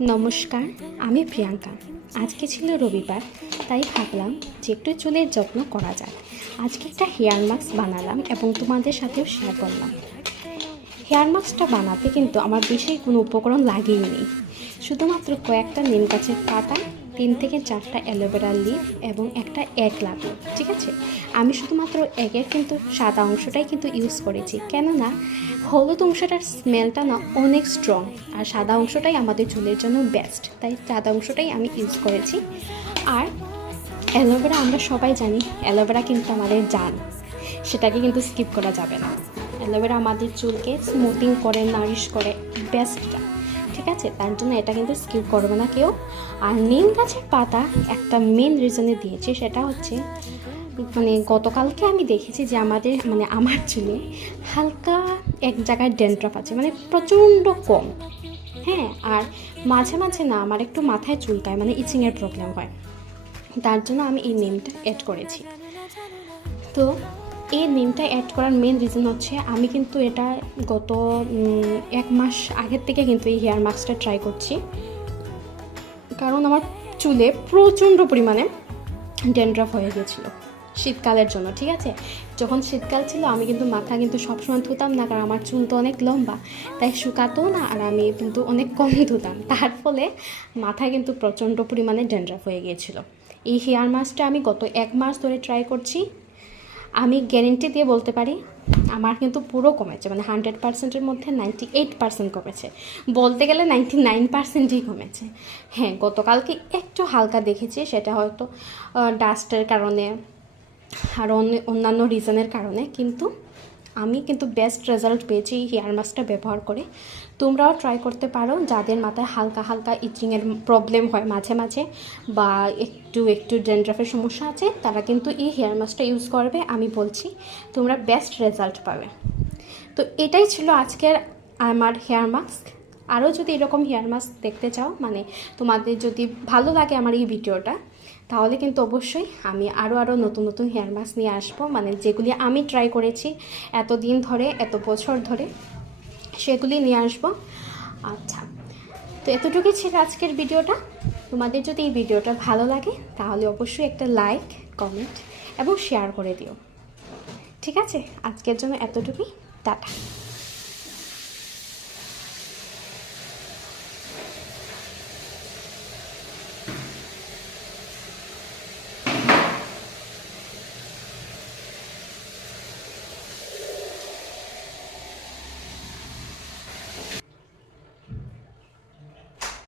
নমস্কার, আমি প্রিয়াঙ্কা। আজকে ছিল রবিবার, তাই ভাবলাম যে একটু চুলের যত্ন করা যাক। আজকে একটা হেয়ার মাস্ক বানালাম এবং তোমাদের সাথেও শেয়ার করলাম। হেয়ার মাস্কটা বানাতে কিন্তু আমার বেশি কোনো উপকরণ লাগেইনি, শুধুমাত্র কয়েকটা নিম গাছের পাতা, 3 থেকে 4টা অ্যালোভেরা লিফ এবং একটা এগ লাগবে। ঠিক আছে, আমি শুধুমাত্র এগের কিন্তু সাদা অংশটাই কিন্তু ইউজ করেছি, কেননা হলুদ অংশটার স্মেলটা না অনেক স্ট্রং, আর সাদা অংশটাই আমাদের চুলের জন্য বেস্ট, তাই সাদা অংশটাই আমি ইউজ করেছি। আর অ্যালোভেরা আমরা সবাই জানি, অ্যালোভেরা কিন্তু আমাদের জান, সেটাকে কিন্তু স্কিপ করা যাবে না। অ্যালোভেরা আমাদের চুলকে স্মুথিং করে, নারিশ করে, বেস্টটা। ঠিক আছে, তার জন্য এটা কিন্তু স্কিপ করবে না কেউ। আর নিম গাছের পাতা একটা মেন রিজনে দিয়েছি, সেটা হচ্ছে গতকালকে আমি দেখেছি যে আমার চুলে হালকা এক জায়গায় ড্যান্ড্রাফ আছে, প্রচণ্ড কম। হ্যাঁ, আর মাঝে মাঝে না আমার একটু মাথায় চুলকায়, ইচিংয়ের প্রবলেম হয়, তার জন্য আমি এই নিমটা অ্যাড করেছি। তো এই নিমটা অ্যাড করার মেন রিজন হচ্ছে আমি কিন্তু এটা গত 1 মাস আগের থেকে কিন্তু এই হেয়ার মাস্কটা ট্রাই করছি, কারণ আমার চুলে প্রচণ্ড পরিমাণে ড্যান্ড্রাফ হয়ে গেছিলো শীতকালের জন্য। ঠিক আছে, যখন শীতকাল ছিল আমি কিন্তু মাথা কিন্তু সবসময় ধুতাম না, কারণ আমার চুল তো অনেক লম্বা, তাই শুকাতেও না, আর আমি কিন্তু অনেক কম ধুতাম, তার ফলে মাথায় কিন্তু প্রচণ্ড পরিমাণে ড্যান্ড্রাফ হয়ে গিয়েছিল। এই হেয়ার মাস্কটা আমি গত 1 মাস ধরে ট্রাই করছি, আমি গ্যারেন্টি দিয়ে বলতে পারি আমার কিন্তু পুরো কমেছে, 100%-এর মধ্যে 98% কমেছে, বলতে গেলে 99%ই কমেছে। হ্যাঁ, গতকালকে একটু হালকা দেখেছি, সেটা হয়তো ডাস্টের কারণে আর অন্যান্য রিজনের কারণে, কিন্তু আমি কিন্তু বেস্ট রেজাল্ট পেয়েছি এই হেয়ার মাস্কটা ব্যবহার করে। তোমরাও ট্রাই করতে পারো, যাদের মাথায় হালকা হালকা ইচিংয়ের প্রবলেম হয় মাঝে মাঝে, বা একটু একটু ড্যান্ড্রাফের সমস্যা আছে, তারা কিন্তু এই হেয়ার মাস্কটা ইউজ করবে, আমি বলছি তোমরা বেস্ট রেজাল্ট পাবে। তো এটাই ছিল আজকের আমার হেয়ার মাস্ক। আরও যদি এরকম হেয়ার মাস্ক দেখতে চাও, তোমাদের যদি ভালো লাগে আমার এই ভিডিওটা, তাহলে কিন্তু অবশ্যই আমি আরও নতুন নতুন হেয়ার মাস্ক নিয়ে আসবো, যেগুলি আমি ট্রাই করেছি এতদিন ধরে, এত বছর ধরে, সেগুলি নিয়ে আসবো। আচ্ছা, তো এতটুকুই ছিল আজকের ভিডিওটা। তোমাদের যদি এই ভিডিওটা ভালো লাগে, তাহলে অবশ্যই একটা লাইক, কমেন্ট এবং শেয়ার করে দিও। ঠিক আছে, আজকের জন্য এতটুকুই, টাটা।